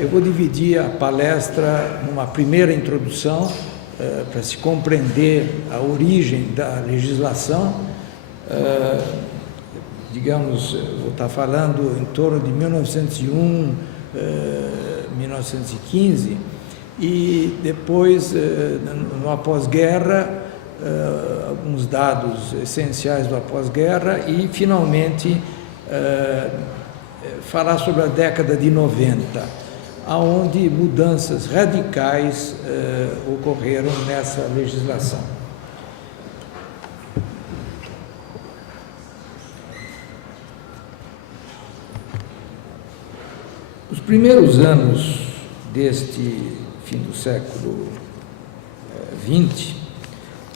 Eu vou dividir a palestra numa primeira introdução, para se compreender a origem da legislação. Digamos, vou estar falando em torno de 1901, 1915, e depois, no após-guerra, alguns dados essenciais do após-guerra e, finalmente, falar sobre a década de 90, onde mudanças radicais ocorreram nessa legislação. Os primeiros anos deste fim do século XX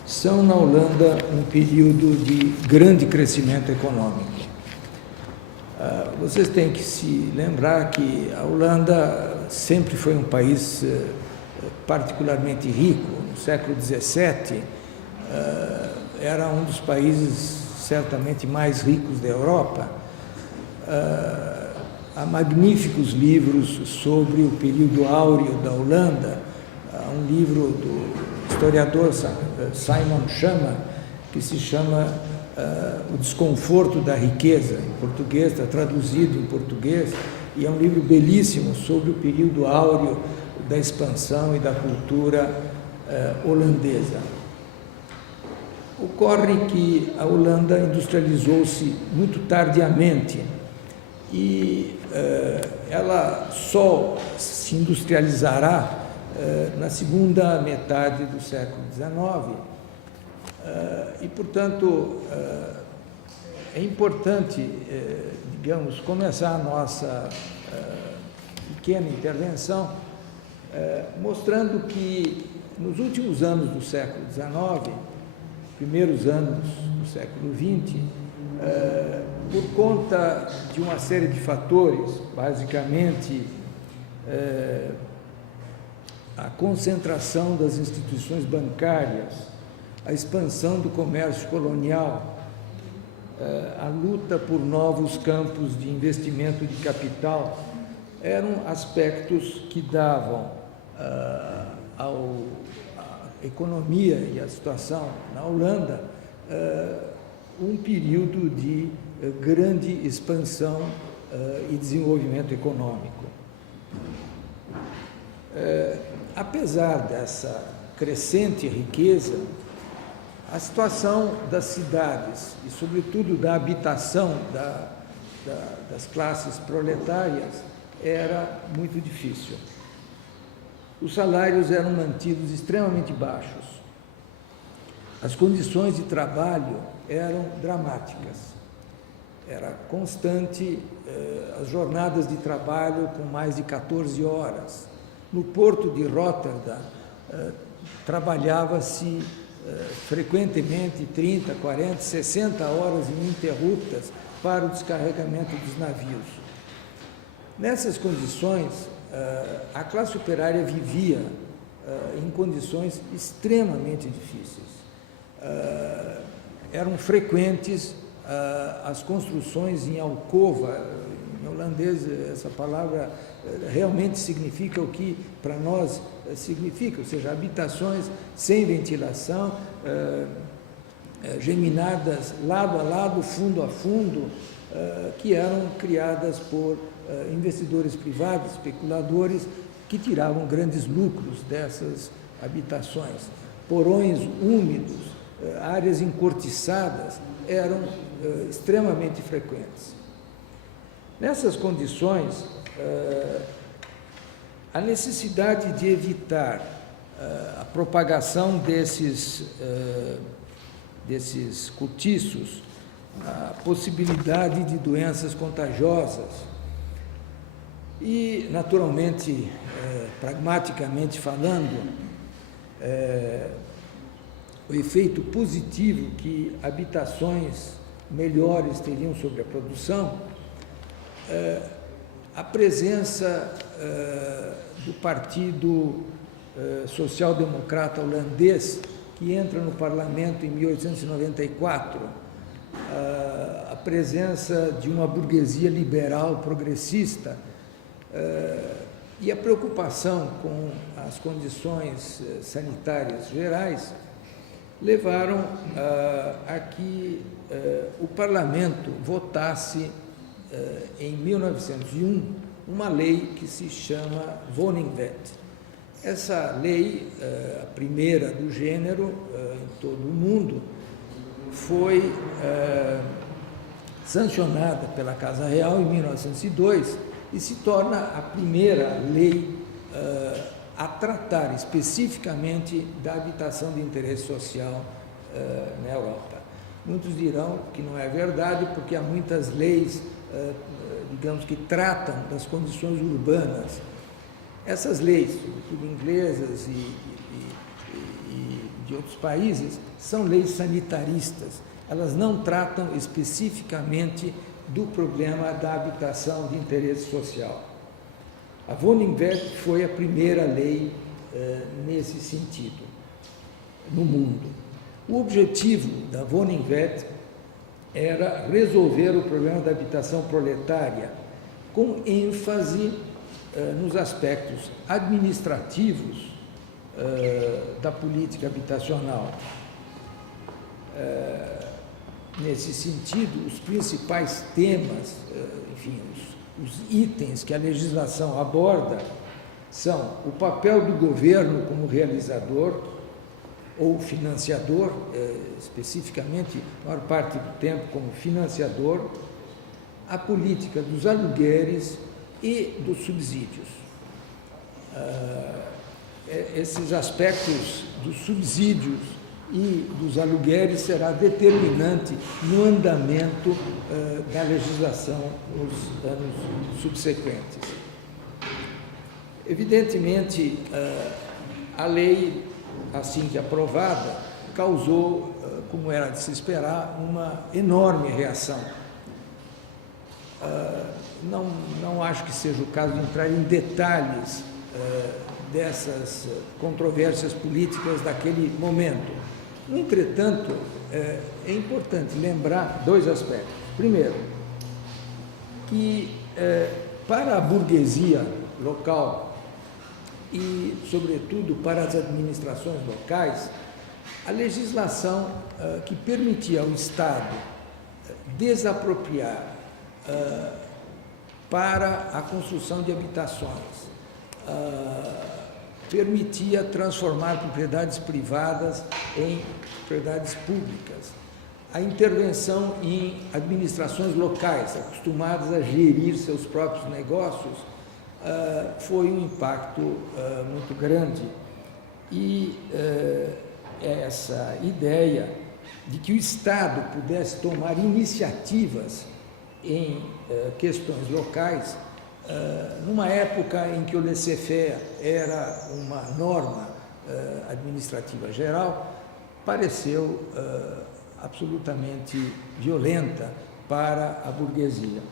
são, na Holanda, um período de grande crescimento econômico. Vocês têm que se lembrar que a Holanda sempre foi um país particularmente rico. No século XVII, era um dos países certamente mais ricos da Europa. Há magníficos livros sobre o período áureo da Holanda. Há um livro do historiador Simon Schama, que se chama O Desconforto da Riqueza, em português, está traduzido em português, e é um livro belíssimo sobre o período áureo da expansão e da cultura holandesa. Ocorre que a Holanda industrializou-se muito tardiamente e ela só se industrializará na segunda metade do século XIX. E, portanto, é importante, digamos, começar a nossa pequena intervenção mostrando que nos últimos anos do século XIX, primeiros anos do século XX, por conta de uma série de fatores, basicamente a concentração das instituições bancárias, a expansão do comércio colonial, a luta por novos campos de investimento de capital, eram aspectos que davam à economia e à situação na Holanda um período de grande expansão e desenvolvimento econômico. Apesar dessa crescente riqueza, a situação das cidades e, sobretudo, da habitação das classes proletárias era muito difícil. Os salários eram mantidos extremamente baixos. As condições de trabalho eram dramáticas. Era constante as jornadas de trabalho com mais de 14 horas. No porto de Rotterdam, trabalhava-se frequentemente 30, 40, 60 horas ininterruptas para o descarregamento dos navios. Nessas condições, a classe operária vivia em condições extremamente difíceis. Eram frequentes as construções em alcova. Em holandês, essa palavra realmente significa o que para nós significa, ou seja, habitações sem ventilação, geminadas lado a lado, fundo a fundo, que eram criadas por investidores privados, especuladores, que tiravam grandes lucros dessas habitações. Porões úmidos, áreas encurtiçadas eram extremamente frequentes. Nessas condições, a necessidade de evitar a propagação desses cortiços, a possibilidade de doenças contagiosas e, naturalmente, pragmaticamente falando, o efeito positivo que habitações melhores teriam sobre a produção, a presença do Partido Social-Democrata holandês, que entra no parlamento em 1894, a presença de uma burguesia liberal progressista E a preocupação com as condições sanitárias gerais levaram a que o parlamento votasse em 1901 uma lei que se chama Wohnungswert. Essa lei, a primeira do gênero em todo o mundo, foi sancionada pela Casa Real em 1902 e se torna a primeira lei a tratar especificamente da habitação de interesse social na Europa. Muitos dirão que não é verdade, porque há muitas leis, digamos, que tratam das condições urbanas. Essas leis, sobretudo inglesas e de outros países, são leis sanitaristas. Elas não tratam especificamente do problema da habitação de interesse social. A Wohnungswert foi a primeira lei nesse sentido no mundo. O objetivo da Wohnungswert era resolver o problema da habitação proletária, com ênfase nos aspectos administrativos da política habitacional. Nesse sentido, os principais temas, enfim, os itens que a legislação aborda são o papel do governo como realizador ou financiador, especificamente, a maior parte do tempo como financiador, a política dos aluguéis e dos subsídios. Esses aspectos dos subsídios e dos aluguéis será determinante no andamento da legislação nos anos subsequentes. Evidentemente, a lei, assim que aprovada, causou, como era de se esperar, uma enorme reação. Não acho que seja o caso de entrar em detalhes dessas controvérsias políticas daquele momento. No entretanto, é importante lembrar dois aspectos. Primeiro, que para a burguesia local e, sobretudo, para as administrações locais, a legislação que permitia ao Estado desapropriar para a construção de habitações, permitia transformar propriedades privadas em propriedades públicas. A intervenção em administrações locais, acostumadas a gerir seus próprios negócios, foi um impacto muito grande. E essa ideia de que o Estado pudesse tomar iniciativas em questões locais, numa época em que o laissez-faire era uma norma administrativa geral, pareceu absolutamente violenta para a burguesia.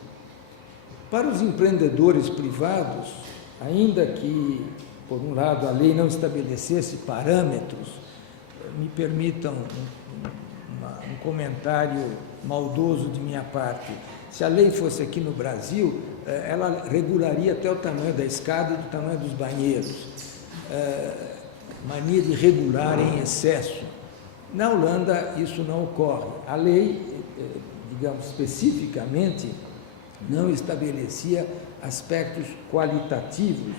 Para os empreendedores privados, ainda que, por um lado, a lei não estabelecesse parâmetros, me permitam um comentário maldoso de minha parte. Se a lei fosse aqui no Brasil, ela regularia até o tamanho da escada e do tamanho dos banheiros. Mania de regular em excesso. Na Holanda, isso não ocorre. A lei, digamos, especificamente, não estabelecia aspectos qualitativos,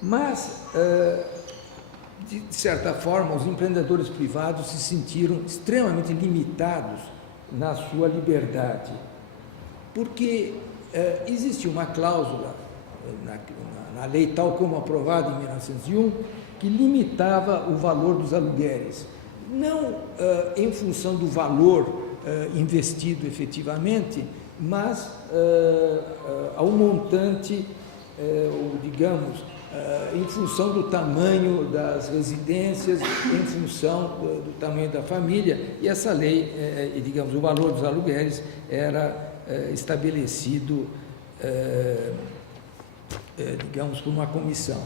mas, de certa forma, os empreendedores privados se sentiram extremamente limitados na sua liberdade, porque existia uma cláusula na lei tal como aprovada em 1901 que limitava o valor dos aluguéis, não em função do valor investido efetivamente, mas ao montante, ou digamos, em função do tamanho das residências, em função do tamanho da família, e essa lei, digamos, o valor dos aluguéis era estabelecido, digamos, por uma comissão.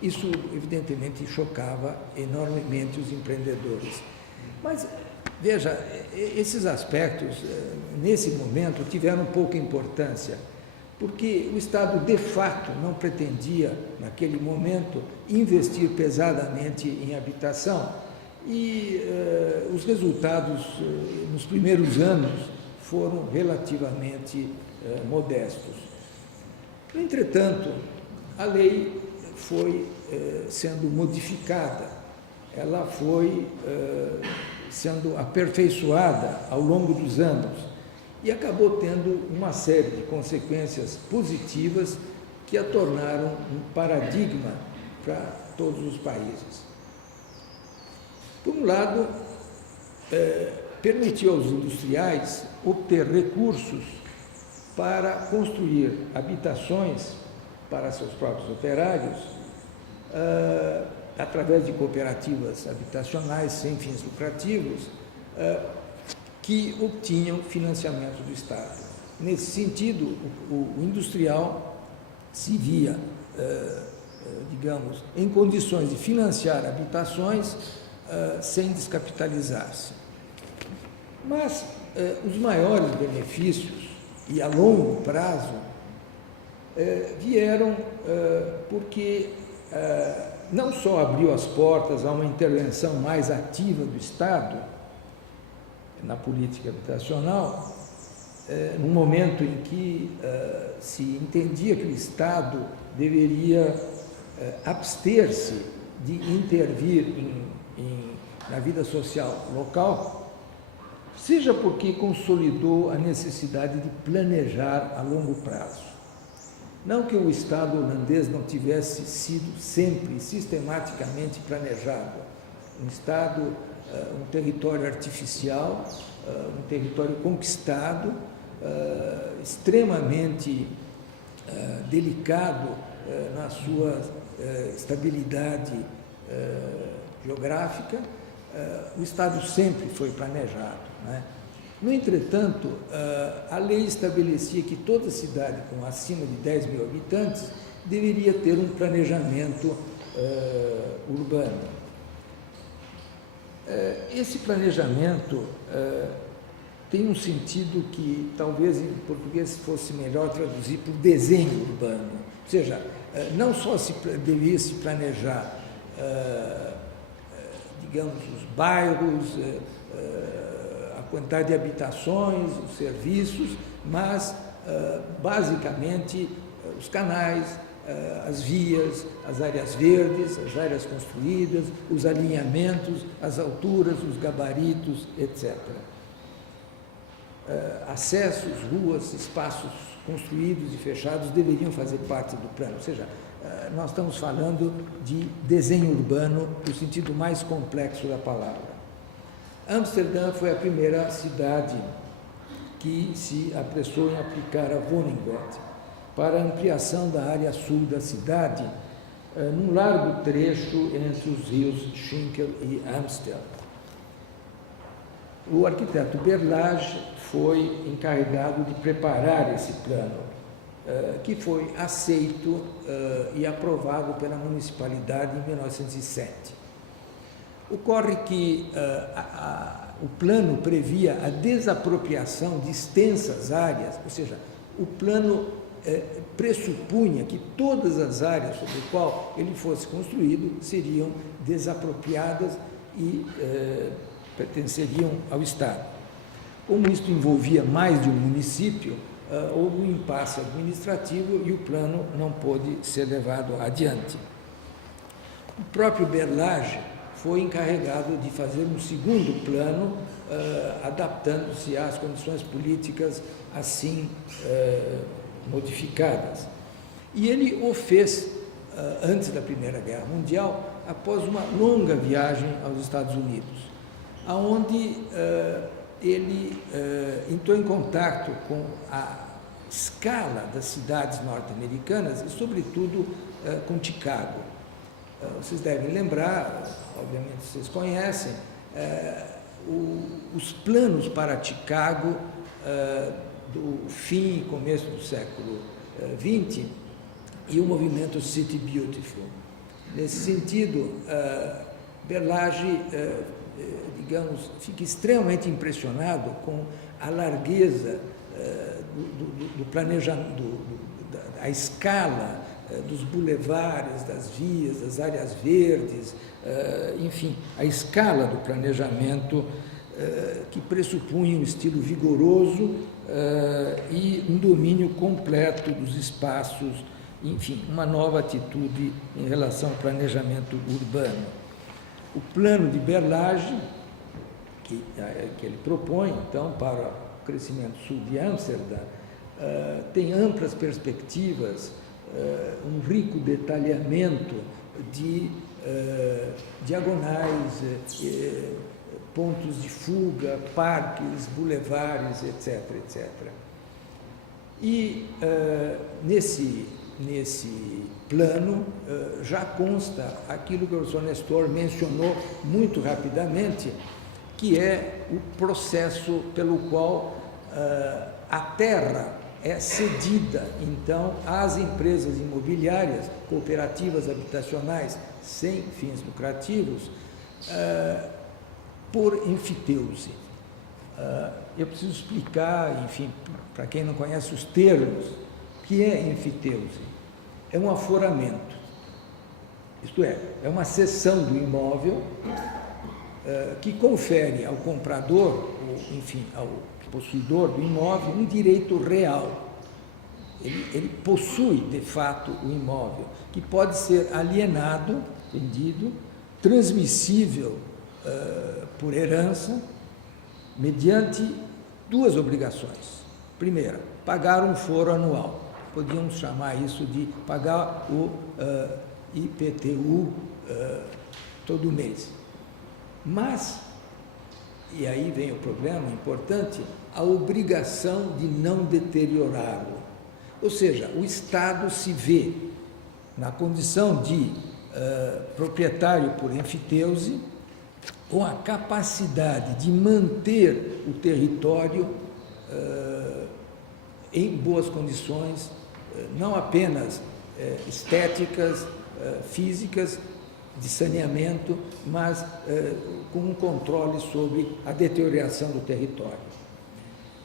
Isso, evidentemente, chocava enormemente os empreendedores. Mas, veja, esses aspectos, nesse momento, tiveram pouca importância, porque o Estado, de fato, não pretendia, naquele momento, investir pesadamente em habitação e os resultados nos primeiros anos foram relativamente modestos. No entretanto, a lei foi sendo modificada, ela foi sendo aperfeiçoada ao longo dos anos e acabou tendo uma série de consequências positivas que a tornaram um paradigma para todos os países. Por um lado, permitiu aos industriais obter recursos para construir habitações para seus próprios operários, através de cooperativas habitacionais sem fins lucrativos, que obtinham financiamento do Estado. Nesse sentido, o industrial se via, digamos, em condições de financiar habitações sem descapitalizar-se. Mas os maiores benefícios, e a longo prazo, vieram porque não só abriu as portas a uma intervenção mais ativa do Estado na política habitacional, num momento em que se entendia que o Estado deveria abster-se de intervir na vida social local, seja porque consolidou a necessidade de planejar a longo prazo. Não que o Estado holandês não tivesse sido sempre, sistematicamente planejado. Um Estado, um território artificial, um território conquistado, extremamente delicado na sua estabilidade geográfica, o Estado sempre foi planejado, né? No entretanto, a lei estabelecia que toda cidade com acima de 10 mil habitantes deveria ter um planejamento urbano. Esse planejamento tem um sentido que talvez em português fosse melhor traduzir por desenho urbano, ou seja, não só devia se planejar, digamos, os bairros, a quantidade de habitações, os serviços, mas, basicamente, os canais, as vias, as áreas verdes, as áreas construídas, os alinhamentos, as alturas, os gabaritos, etc. Acessos, ruas, espaços construídos e fechados deveriam fazer parte do plano, ou seja, nós estamos falando de desenho urbano no sentido mais complexo da palavra. Amsterdã foi a primeira cidade que se apressou em aplicar a Woningbouw para a ampliação da área sul da cidade, num largo trecho entre os rios Schinkel e Amstel. O arquiteto Berlage foi encarregado de preparar esse plano, que foi aceito e aprovado pela municipalidade em 1907. Ocorre que o plano previa a desapropriação de extensas áreas, ou seja, o plano pressupunha que todas as áreas sobre as quais ele fosse construído seriam desapropriadas e pertenceriam ao Estado. Como isto envolvia mais de um município, houve um impasse administrativo e o plano não pôde ser levado adiante. O próprio Berlage foi encarregado de fazer um segundo plano, adaptando-se às condições políticas assim modificadas. E ele o fez antes da Primeira Guerra Mundial, após uma longa viagem aos Estados Unidos, onde ele entrou em contato com a escala das cidades norte-americanas e, sobretudo, com Chicago. Vocês devem lembrar, obviamente vocês conhecem, os planos para Chicago do fim e começo do século XX e o movimento City Beautiful. Nesse sentido, Berlage, digamos, fica extremamente impressionado com a largueza do planejamento, a escala dos bulevares, das vias, das áreas verdes, enfim, a escala do planejamento que pressupunha um estilo vigoroso e um domínio completo dos espaços, enfim, uma nova atitude em relação ao planejamento urbano. O plano de Berlage, que ele propõe, então, para o crescimento sul de Amsterdã, tem amplas perspectivas, um rico detalhamento de diagonais, pontos de fuga, parques, bulevares, etc., etc. E nesse plano já consta aquilo que o professor Nestor mencionou muito rapidamente, que é o processo pelo qual a terra é cedida, então, às empresas imobiliárias, cooperativas habitacionais sem fins lucrativos, por enfiteuse. Eu preciso explicar, enfim, para quem não conhece os termos, o que é enfiteuse? É um aforamento, isto é uma cessão do imóvel que confere ao comprador, ou, enfim, ao possuidor do imóvel, um direito real. Ele possui, de fato, o imóvel, que pode ser alienado, vendido, transmissível por herança, mediante duas obrigações. Primeira, pagar um foro anual. Podíamos chamar isso de pagar o IPTU todo mês. Mas, e aí vem o problema importante, a obrigação de não deteriorá-lo. Ou seja, o Estado se vê na condição de proprietário por enfiteuse, com a capacidade de manter o território em boas condições, não apenas estéticas, físicas, de saneamento, mas com um controle sobre a deterioração do território.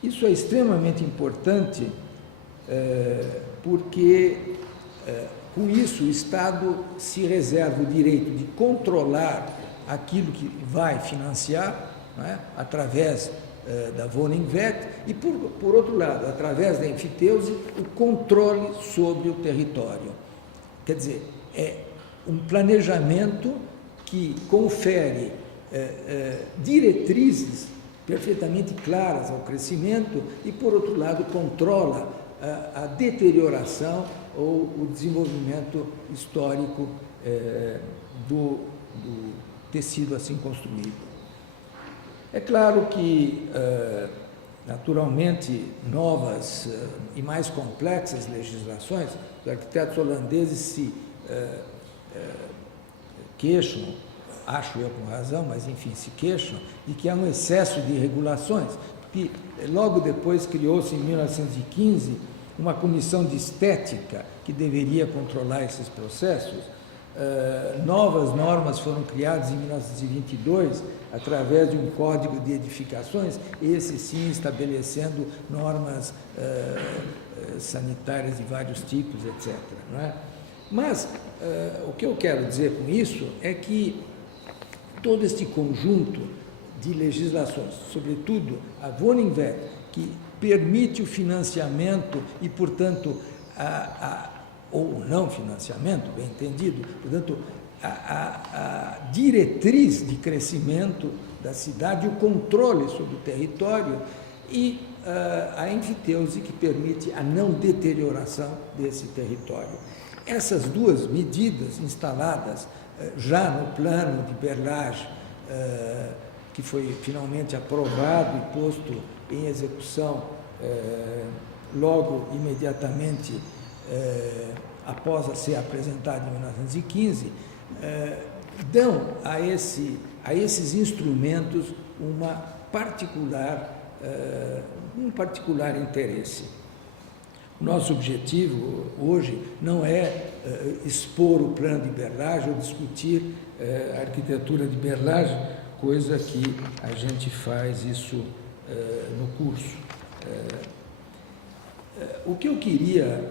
Isso é extremamente importante porque, com isso, o Estado se reserva o direito de controlar aquilo que vai financiar, né, através da Wohnungswert, e, por outro lado, através da enfiteuse, o controle sobre o território. Quer dizer, é um planejamento que confere diretrizes perfeitamente claras ao crescimento e, por outro lado, controla a deterioração ou o desenvolvimento histórico do tecido assim construído. É claro que, naturalmente, novas e mais complexas legislações, os arquitetos holandeses se queixam, acho eu com razão, mas enfim, se queixam, de que há um excesso de regulações, que logo depois criou-se, em 1915, uma comissão de estética que deveria controlar esses processos. Novas normas foram criadas em 1922, através de um código de edificações, esse sim estabelecendo normas sanitárias de vários tipos, etc. Não é? Mas o que eu quero dizer com isso é que todo este conjunto de legislações, sobretudo a Wohnungswert, que permite o financiamento e, portanto, ou não financiamento, bem entendido, portanto, a diretriz de crescimento da cidade, o controle sobre o território e a enfiteuse, que permite a não deterioração desse território. Essas duas medidas instaladas já no plano de Berlage, que foi finalmente aprovado e posto em execução logo imediatamente após ser apresentado em 1915, dão a esses instrumentos um particular interesse. O nosso objetivo hoje não é expor o plano de Berlage ou discutir a arquitetura de Berlage, coisa que a gente faz isso no curso. O que eu queria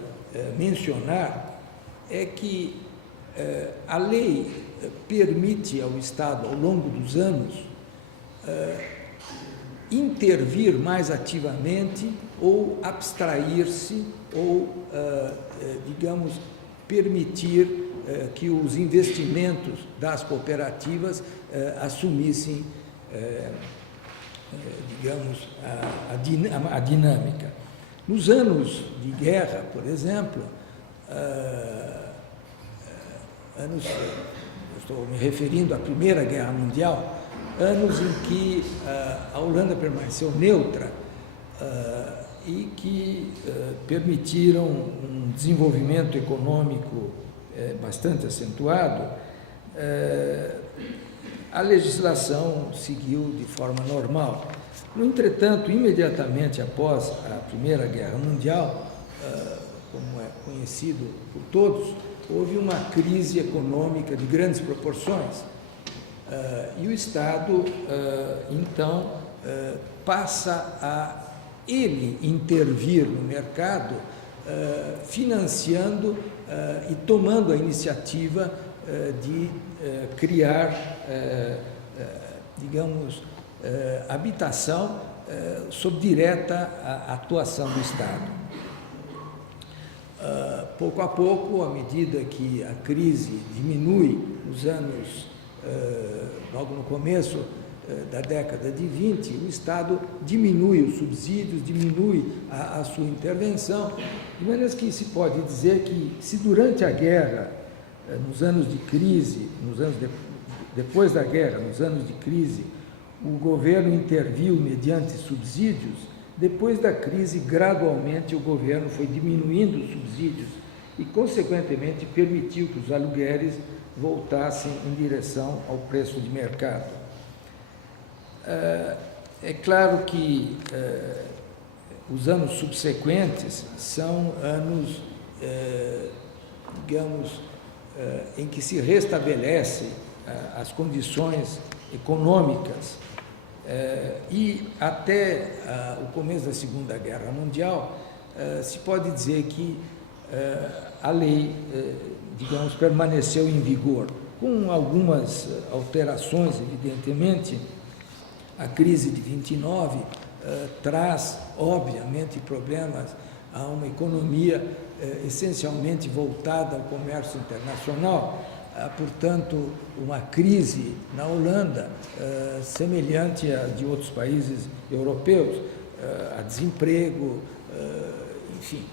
mencionar é que a lei permite ao Estado, ao longo dos anos, intervir mais ativamente ou abstrair-se ou, digamos, permitir que os investimentos das cooperativas assumissem, digamos, a dinâmica. Nos anos de guerra, por exemplo, estou me referindo à Primeira Guerra Mundial, anos em que a Holanda permaneceu neutra e que permitiram um desenvolvimento econômico bastante acentuado, a legislação seguiu de forma normal. No entretanto, imediatamente após a Primeira Guerra Mundial, como é conhecido por todos, houve uma crise econômica de grandes proporções. E o Estado, então, passa a ele intervir no mercado, financiando e tomando a iniciativa de criar, digamos, habitação sob direta atuação do Estado. Pouco a pouco, à medida que a crise diminui, nos anos, logo no começo da década de 20, o Estado diminui os subsídios, diminui a sua intervenção, de maneira que se pode dizer que, se durante a guerra, nos anos de crise, depois da guerra, nos anos de crise, o governo interviu mediante subsídios, depois da crise, gradualmente, o governo foi diminuindo os subsídios e, consequentemente, permitiu que os aluguéis voltassem em direção ao preço de mercado. É claro que os anos subsequentes são anos, digamos, em que se restabelece as condições econômicas e até o começo da Segunda Guerra Mundial se pode dizer que a lei, digamos, permaneceu em vigor, com algumas alterações, evidentemente. A crise de 29 traz, obviamente, problemas a uma economia essencialmente voltada ao comércio internacional, portanto, uma crise na Holanda semelhante à de outros países europeus, a desemprego, enfim.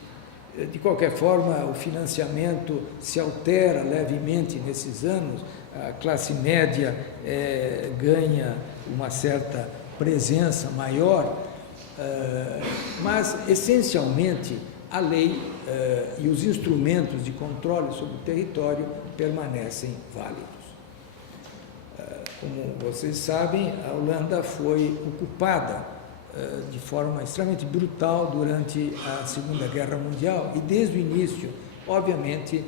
De qualquer forma, o financiamento se altera levemente nesses anos, a classe média ganha uma certa presença maior, mas, essencialmente, a lei e os instrumentos de controle sobre o território permanecem válidos. Como vocês sabem, a Holanda foi ocupada de forma extremamente brutal durante a Segunda Guerra Mundial e, desde o início, obviamente,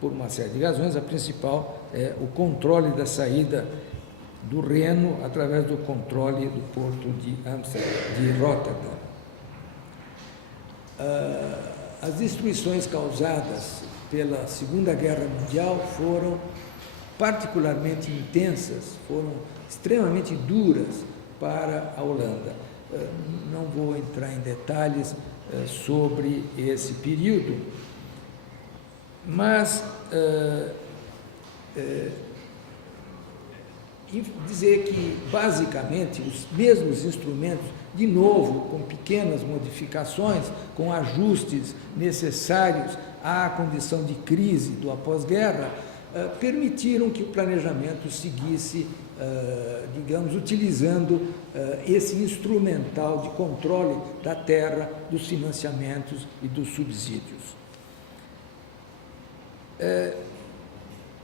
por uma série de razões, a principal é o controle da saída do Reno através do controle do porto de Amsterdã, de Rotterdam. As destruições causadas pela Segunda Guerra Mundial foram particularmente intensas, foram extremamente duras para a Holanda. Não vou entrar em detalhes sobre esse período, mas dizer que, basicamente, os mesmos instrumentos, de novo, com pequenas modificações, com ajustes necessários à condição de crise do após-guerra, permitiram que o planejamento seguisse, digamos, utilizando esse instrumental de controle da terra, dos financiamentos e dos subsídios.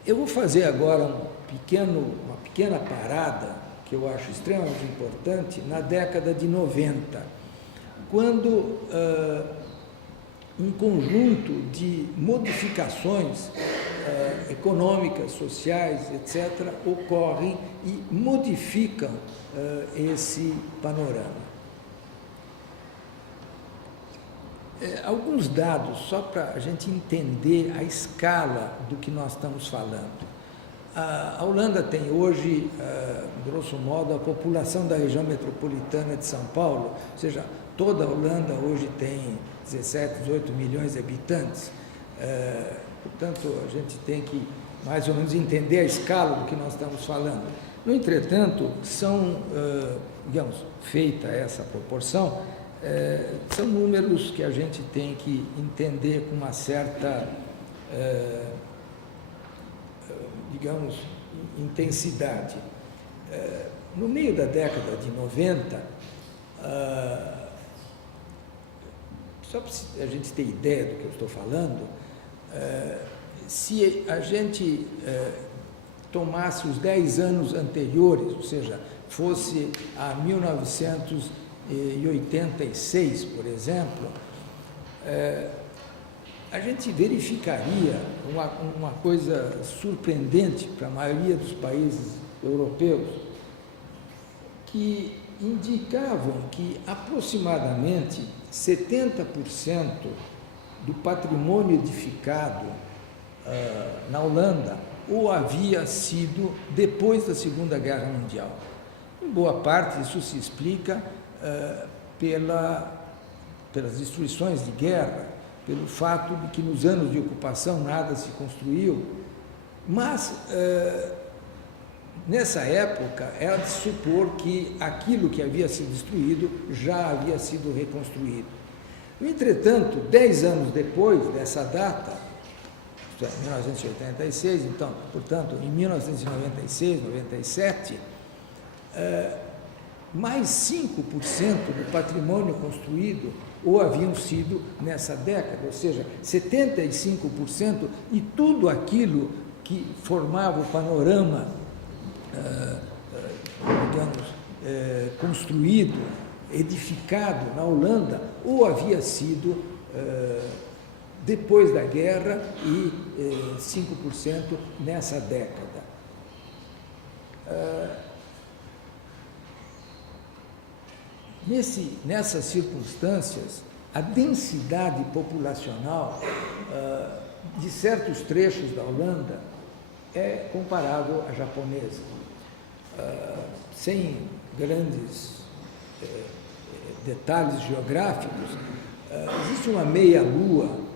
Eu vou fazer agora uma pequena parada, que eu acho extremamente importante, na década de 90, quando um conjunto de modificações econômicas, sociais, etc., ocorrem e modificam esse panorama. Alguns dados, só para a gente entender a escala do que nós estamos falando. A Holanda tem hoje, grosso modo, a população da região metropolitana de São Paulo, ou seja, toda a Holanda hoje tem 17, 18 milhões de habitantes. Portanto, a gente tem que mais ou menos entender a escala do que nós estamos falando. No entretanto, são, digamos, feita essa proporção, são números que a gente tem que entender com uma certa, digamos, intensidade. No meio da década de 90, só para a gente ter ideia do que eu estou falando, se a gente tomasse os 10 anos anteriores, ou seja, fosse a 1986, por exemplo, a gente verificaria uma coisa surpreendente para a maioria dos países europeus, que indicavam que aproximadamente 70% do patrimônio edificado na Holanda ou havia sido depois da Segunda Guerra Mundial. Em boa parte, isso se explica pelas destruições de guerra, pelo fato de que nos anos de ocupação nada se construiu, mas nessa época era de supor que aquilo que havia sido destruído já havia sido reconstruído. No entretanto, 10 anos depois dessa data, 1986, então, portanto, em 1996, 97, mais 5% do patrimônio construído ou haviam sido nessa década, ou seja, 75% de tudo aquilo que formava o panorama, digamos, construído, edificado na Holanda, ou havia sido depois da guerra e 5% nessa década. Nessas circunstâncias, a densidade populacional de certos trechos da Holanda é comparável à japonesa. Sem grandes detalhes geográficos, existe uma meia-lua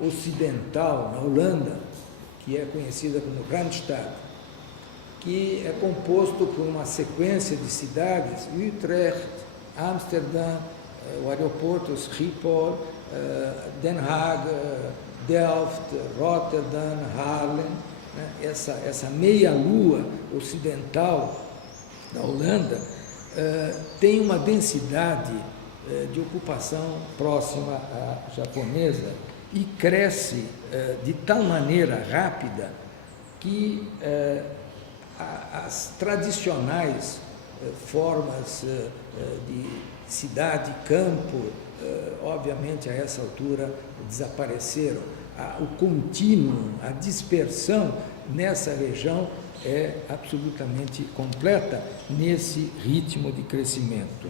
ocidental na Holanda, que é conhecida como Randstad, que é composto por uma sequência de cidades, Utrecht, Amsterdã, o aeroporto Schiphol, Den Haag, Delft, Rotterdam, Haarlem, né? Essa meia-lua ocidental da Holanda tem uma densidade de ocupação próxima à japonesa e cresce de tal maneira rápida que as tradicionais formas de cidade, campo, obviamente a essa altura desapareceram. O contínuo, a dispersão nessa região é absolutamente completa nesse ritmo de crescimento.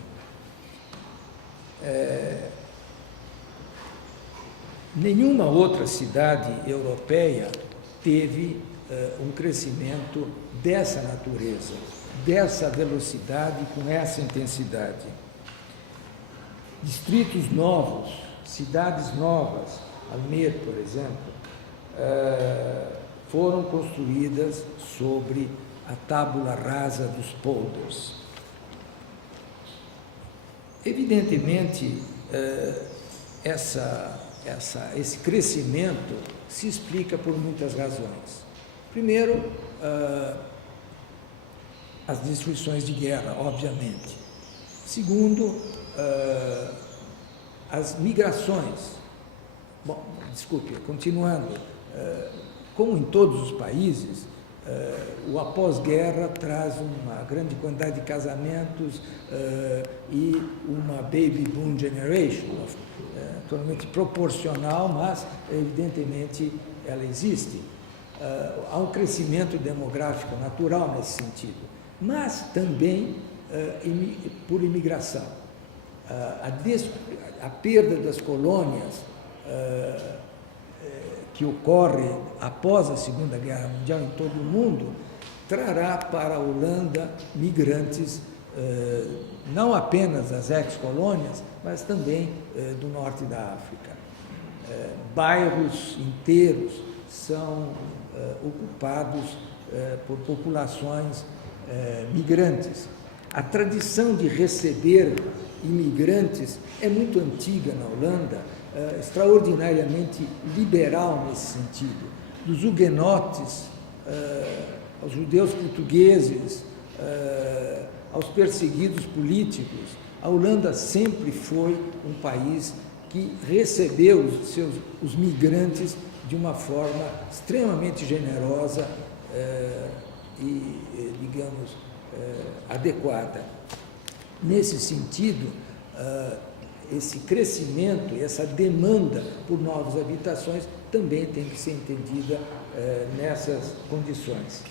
Nenhuma outra cidade europeia teve um crescimento dessa natureza, dessa velocidade, com essa intensidade. Distritos novos, cidades novas, Almer, por exemplo, foram construídas sobre a tábula rasa dos polders. Evidentemente, esse crescimento se explica por muitas razões. Primeiro, as destruições de guerra, obviamente. Segundo, as migrações. Bom, desculpe, continuando. Como em todos os países, o após-guerra traz uma grande quantidade de casamentos e uma baby boom generation, totalmente proporcional, mas evidentemente ela existe. Há um crescimento demográfico natural nesse sentido, mas também por imigração. a perda das colônias que ocorre após a Segunda Guerra Mundial em todo o mundo, trará para a Holanda migrantes, não apenas das ex-colônias, mas também do norte da África. Bairros inteiros são ocupados por populações migrantes. A tradição de receber imigrantes é muito antiga na Holanda, extraordinariamente liberal nesse sentido. Dos huguenotes aos judeus portugueses, aos perseguidos políticos, a Holanda sempre foi um país que recebeu os migrantes de uma forma extremamente generosa e, digamos, adequada. Nesse sentido, esse crescimento, essa demanda por novas habitações também tem que ser entendida nessas condições.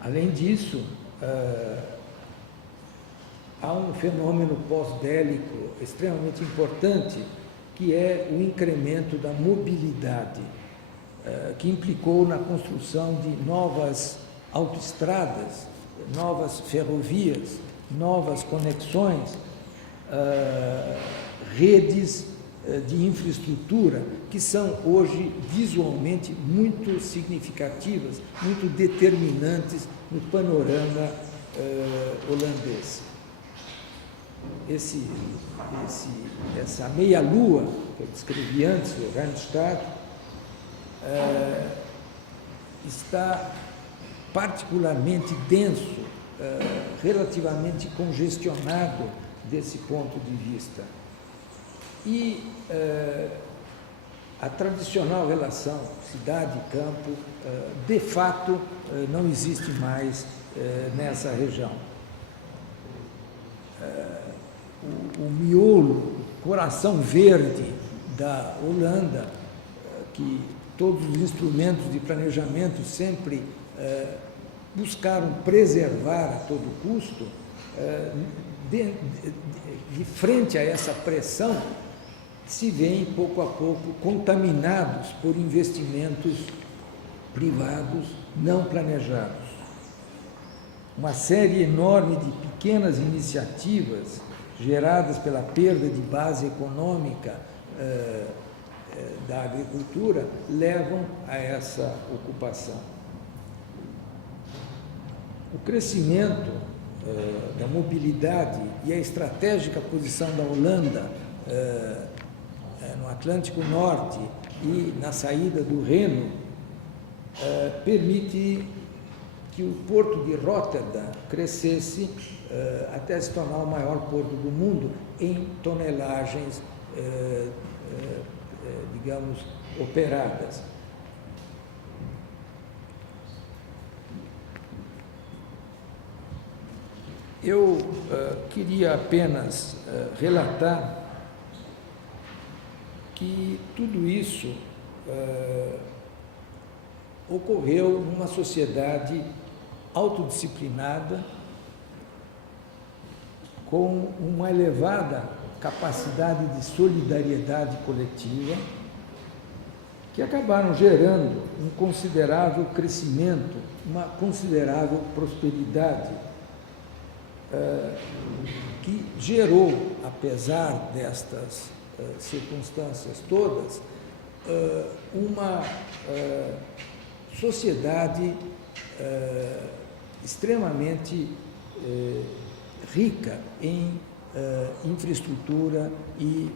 Além disso, há um fenômeno pós-bélico extremamente importante, que é o incremento da mobilidade, que implicou na construção de novas autoestradas, novas ferrovias, novas conexões, redes de infraestrutura que são hoje visualmente muito significativas, muito determinantes no panorama holandês. Essa meia-lua que eu descrevi antes, o Randstad, está particularmente denso, relativamente congestionado desse ponto de vista. E a tradicional relação cidade e campo, de fato, não existe mais nessa região. O miolo, o coração verde da Holanda, que todos os instrumentos de planejamento sempre buscaram preservar a todo custo, de frente a essa pressão, se veem pouco a pouco contaminados por investimentos privados não planejados. Uma série enorme de pequenas iniciativas geradas pela perda de base econômica da agricultura levam a essa ocupação. O crescimento da mobilidade e a estratégica posição da Holanda no Atlântico Norte e na saída do Reno permite que o porto de Rotterdam crescesse até se tornar o maior porto do mundo em tonelagens, digamos, operadas. Eu queria apenas relatar que tudo isso ocorreu numa sociedade autodisciplinada, com uma elevada capacidade de solidariedade coletiva, que acabaram gerando um considerável crescimento, uma considerável prosperidade, que gerou, apesar destas circunstâncias todas, uma sociedade extremamente rica em infraestrutura e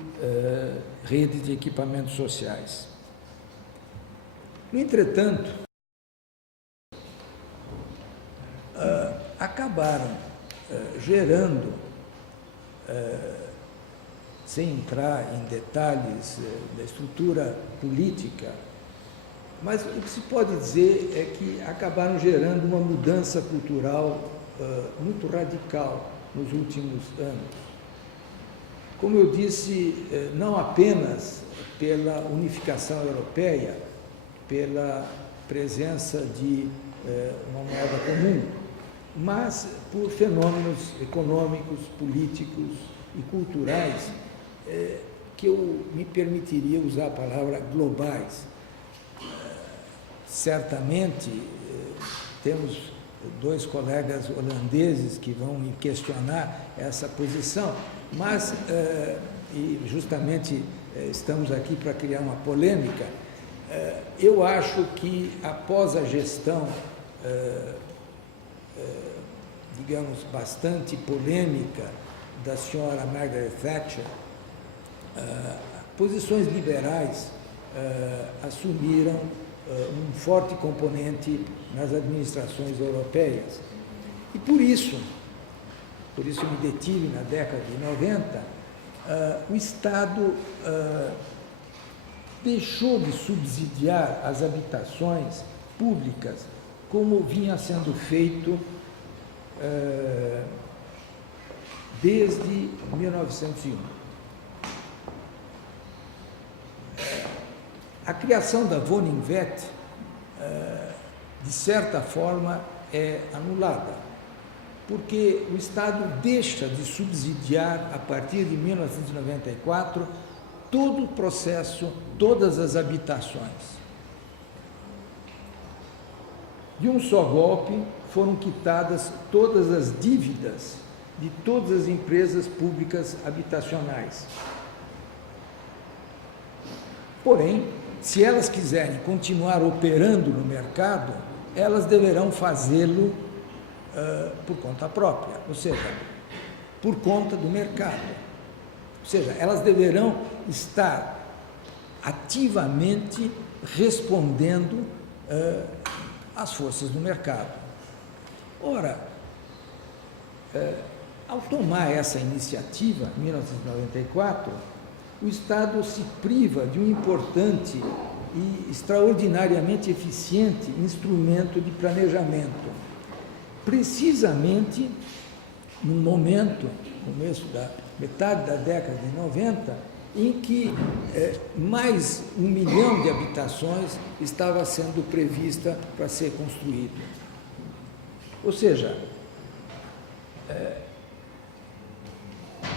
rede de equipamentos sociais. No entretanto, acabaram gerando, sem entrar em detalhes da estrutura política, mas o que se pode dizer é que acabaram gerando uma mudança cultural muito radical nos últimos anos. Como eu disse, não apenas pela unificação europeia, pela presença de uma moeda comum, mas por fenômenos econômicos, políticos e culturais que eu me permitiria usar a palavra globais. Certamente temos dois colegas holandeses que vão questionar essa posição, mas, e justamente estamos aqui para criar uma polêmica, eu acho que após a gestão, digamos, bastante polêmica da senhora Margaret Thatcher, posições liberais assumiram um forte componente nas administrações europeias. E por isso me detive na década de 90, o Estado deixou de subsidiar as habitações públicas como vinha sendo feito desde 1901. A criação da Woninwet, de certa forma, é anulada, porque o Estado deixa de subsidiar, a partir de 1994, todo o processo, todas as habitações. De um só golpe, foram quitadas todas as dívidas de todas as empresas públicas habitacionais. Porém, se elas quiserem continuar operando no mercado, elas deverão fazê-lo por conta própria, ou seja, por conta do mercado. Ou seja, elas deverão estar ativamente respondendo às forças do mercado. Ora, ao tomar essa iniciativa, em 1994, o Estado se priva de um importante e extraordinariamente eficiente instrumento de planejamento. Precisamente no momento, no começo da metade da década de 90, em que mais 1 milhão de habitações estava sendo prevista para ser construído. Ou seja,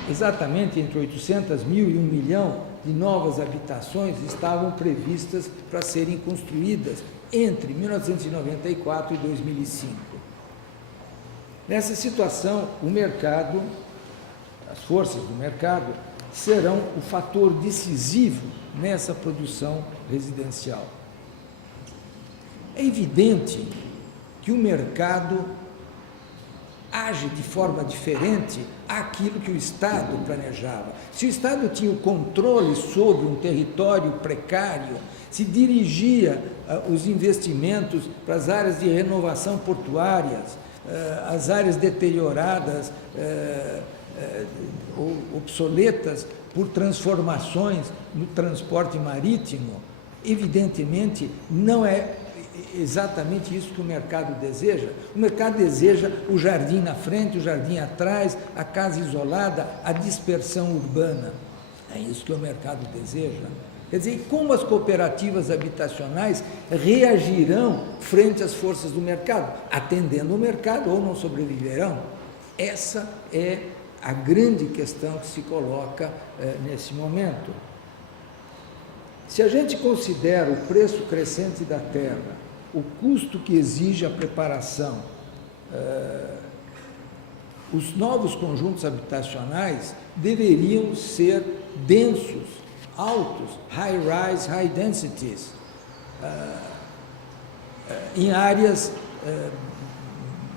exatamente entre 800 mil e 1 milhão de novas habitações estavam previstas para serem construídas entre 1994 e 2005. Nessa situação, o mercado, as forças do mercado, serão o fator decisivo nessa produção residencial. É evidente que o mercado age de forma diferente àquilo que o Estado planejava. Se o Estado tinha o controle sobre um território precário, se dirigia os investimentos para as áreas de renovação portuárias, as áreas deterioradas ou obsoletas por transformações no transporte marítimo, evidentemente não é exatamente isso que o mercado deseja. O mercado deseja o jardim na frente, o jardim atrás, a casa isolada, a dispersão urbana. É isso que o mercado deseja. Quer dizer, como as cooperativas habitacionais reagirão frente às forças do mercado? Atendendo o mercado ou não sobreviverão? Essa é a grande questão que se coloca nesse momento. Se a gente considera o preço crescente da terra, o custo que exige a preparação, os novos conjuntos habitacionais deveriam ser densos, altos, high-rise, high-densities, em áreas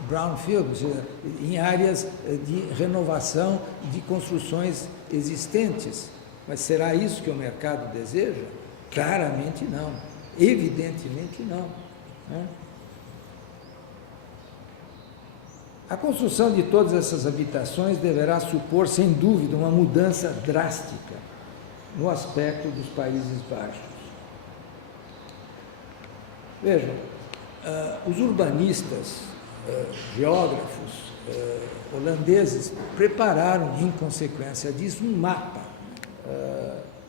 brownfield, ou seja, em áreas de renovação de construções existentes. Mas será isso que o mercado deseja? Claramente não, evidentemente não. A construção de todas essas habitações deverá supor, sem dúvida, uma mudança drástica no aspecto dos Países Baixos. Vejam, os urbanistas, geógrafos holandeses prepararam, em consequência disso, um mapa,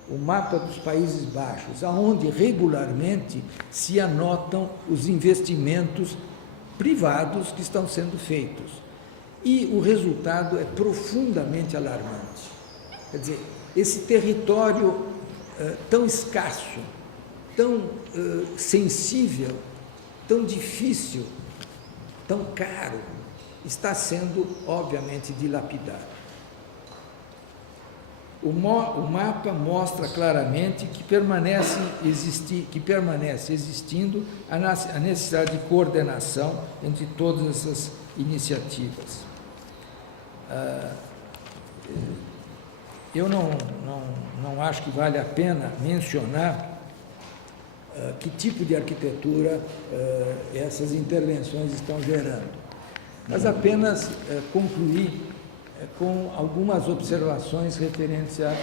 o mapa dos Países Baixos, onde regularmente se anotam os investimentos privados que estão sendo feitos. E o resultado é profundamente alarmante. Quer dizer, esse território tão escasso, tão sensível, tão difícil, tão caro, está sendo, obviamente, dilapidado. O mapa mostra claramente que permanece existindo a necessidade de coordenação entre todas essas iniciativas. Eu não acho que vale a pena mencionar que tipo de arquitetura essas intervenções estão gerando, mas apenas concluir com algumas observações referentes a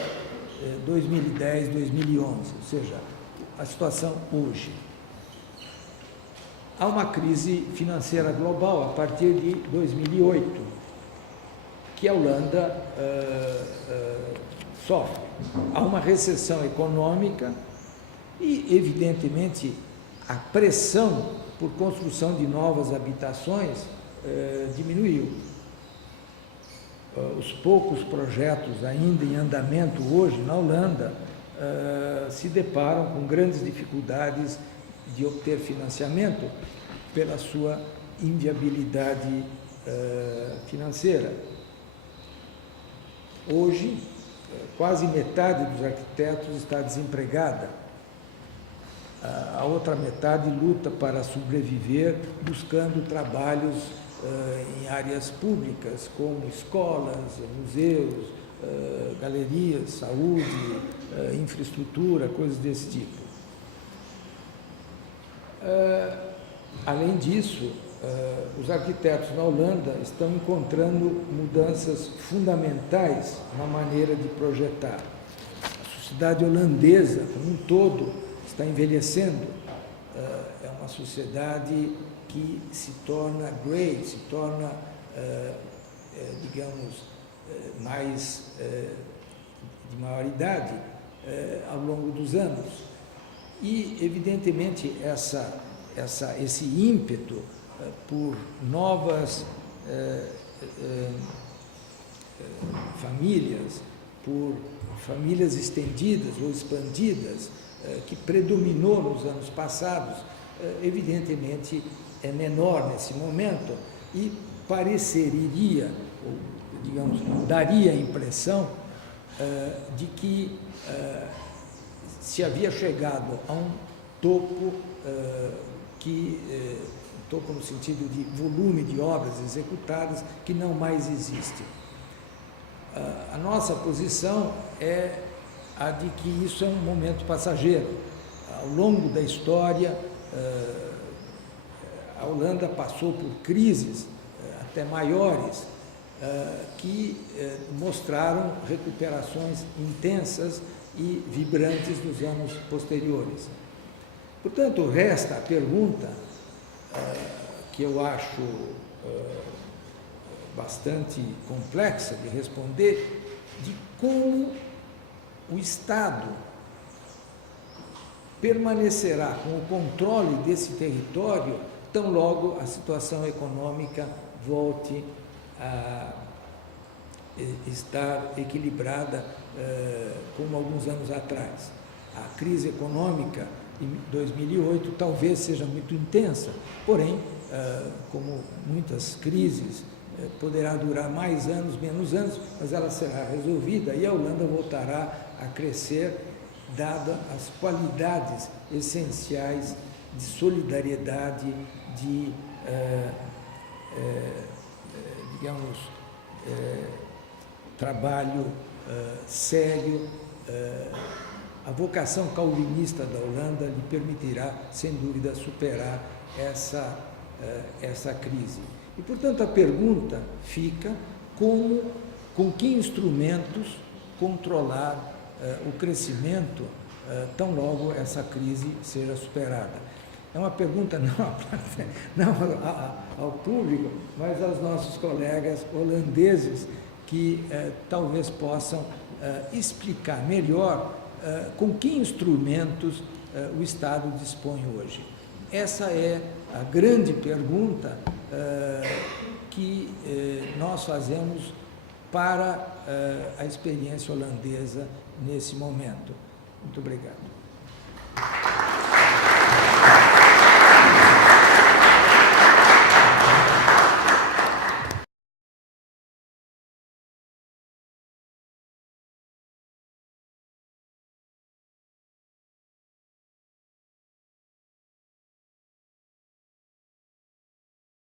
2010, 2011, ou seja, a situação hoje. Há uma crise financeira global a partir de 2008, que a Holanda sofre. Há uma recessão econômica e, evidentemente, a pressão por construção de novas habitações diminuiu. Os poucos projetos ainda em andamento hoje na Holanda se deparam com grandes dificuldades de obter financiamento pela sua inviabilidade financeira. Hoje, quase metade dos arquitetos está desempregada. A outra metade luta para sobreviver buscando trabalhos em áreas públicas, como escolas, museus, galerias, saúde, infraestrutura, coisas desse tipo. Além disso, os arquitetos na Holanda estão encontrando mudanças fundamentais na maneira de projetar. A sociedade holandesa, como um todo, está envelhecendo. É uma sociedade que se torna grey, se torna, digamos, mais de maior idade ao longo dos anos. E, evidentemente, esse ímpeto por novas famílias, por famílias estendidas ou expandidas, que predominou nos anos passados, evidentemente é menor nesse momento e pareceria, ou, digamos, daria a impressão de que se havia chegado a um topo topo no sentido de volume de obras executadas que não mais existe. A nossa posição é a de que isso é um momento passageiro. Ao longo da história, a Holanda passou por crises até maiores que mostraram recuperações intensas e vibrantes nos anos posteriores. Portanto, resta a pergunta que eu acho bastante complexa de responder, de como o Estado permanecerá com o controle desse território tão logo a situação econômica volte a estar equilibrada como alguns anos atrás. A crise econômica em 2008 talvez seja muito intensa, porém, como muitas crises, poderá durar mais anos, menos anos, mas ela será resolvida e a Holanda voltará a crescer, dada as qualidades essenciais de solidariedade, de, digamos, trabalho sério. A vocação calvinista da Holanda lhe permitirá, sem dúvida, superar essa crise. E, portanto, a pergunta fica com que instrumentos controlar o crescimento tão logo essa crise seja superada. É uma pergunta não ao público, mas aos nossos colegas holandeses que talvez possam explicar melhor com que instrumentos o Estado dispõe hoje. Essa é a grande pergunta que nós fazemos para a experiência holandesa nesse momento. Muito obrigado.